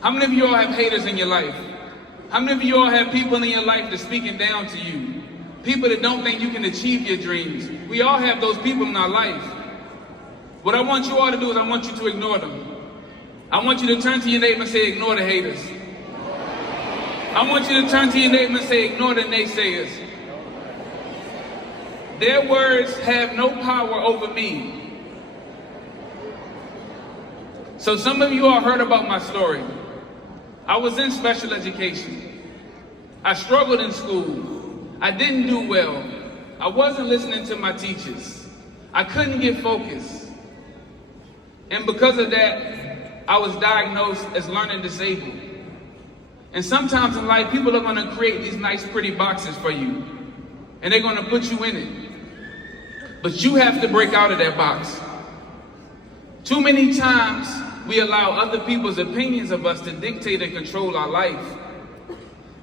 How many of you all have haters in your life? How many of you all have people in your life that's speaking down to you? People that don't think you can achieve your dreams. We all have those people in our life. What I want you all to do is I want you to ignore them. I want you to turn to your neighbor and say, ignore the haters. I want you to turn to your neighbor and say, ignore the naysayers. Their words have no power over me. So some of you all heard about my story. I was in special education. I struggled in school. I didn't do well. I wasn't listening to my teachers. I couldn't get focused. And because of that, I was diagnosed as learning disabled. And sometimes in life, people are going to create these nice, pretty boxes for you. And they're going to put you in it. But you have to break out of that box. Too many times, we allow other people's opinions of us to dictate and control our life.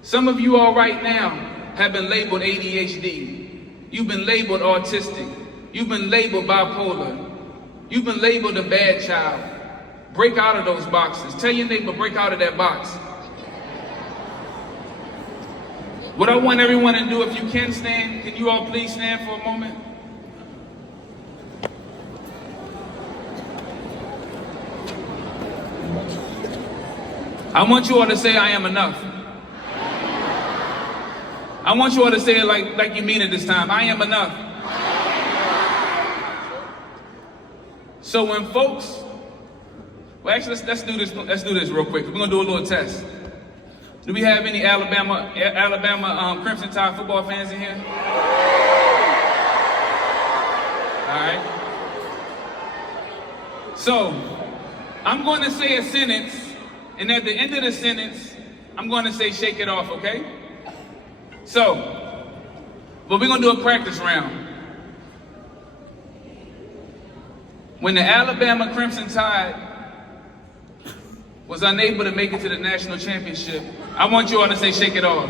Some of you all right now have been labeled ADHD. You've been labeled autistic. You've been labeled bipolar. You've been labeled a bad child. Break out of those boxes. Tell your neighbor, break out of that box. What I want everyone to do, if you can stand, can you all please stand for a moment? I want you all to say, I am enough. I want you all to say it like you mean it this time. I am enough. So when folks, well actually let's do this real quick. We're gonna do a little test. Do we have any Alabama Crimson Tide football fans in here? All right. So I'm going to say a sentence. And at the end of the sentence, I'm going to say, shake it off, okay? So, but we're going to do a practice round. When the Alabama Crimson Tide was unable to make it to the national championship, I want you all to say, shake it off.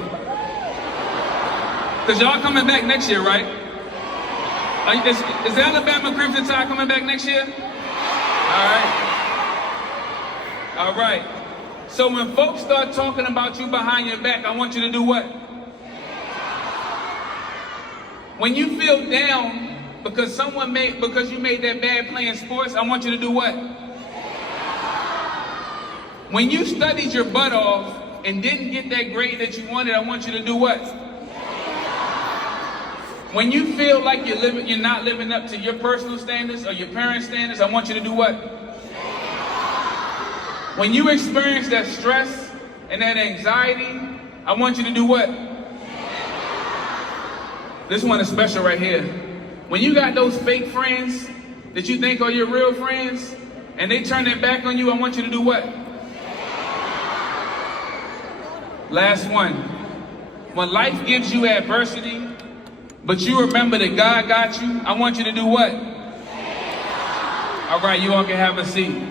Because y'all coming back next year, right? Is the Alabama Crimson Tide coming back next year? All right. All right. So when folks start talking about you behind your back, I want you to do what? When you feel down because you made that bad play in sports, I want you to do what? When you studied your butt off and didn't get that grade that you wanted, I want you to do what? When you feel like you're not living up to your personal standards or your parents' standards, I want you to do what? When you experience that stress and that anxiety, I want you to do what? This one is special right here. When you got those fake friends that you think are your real friends, and they turn their back on you, I want you to do what? Last one. When life gives you adversity, but you remember that God got you, I want you to do what? All right, you all can have a seat.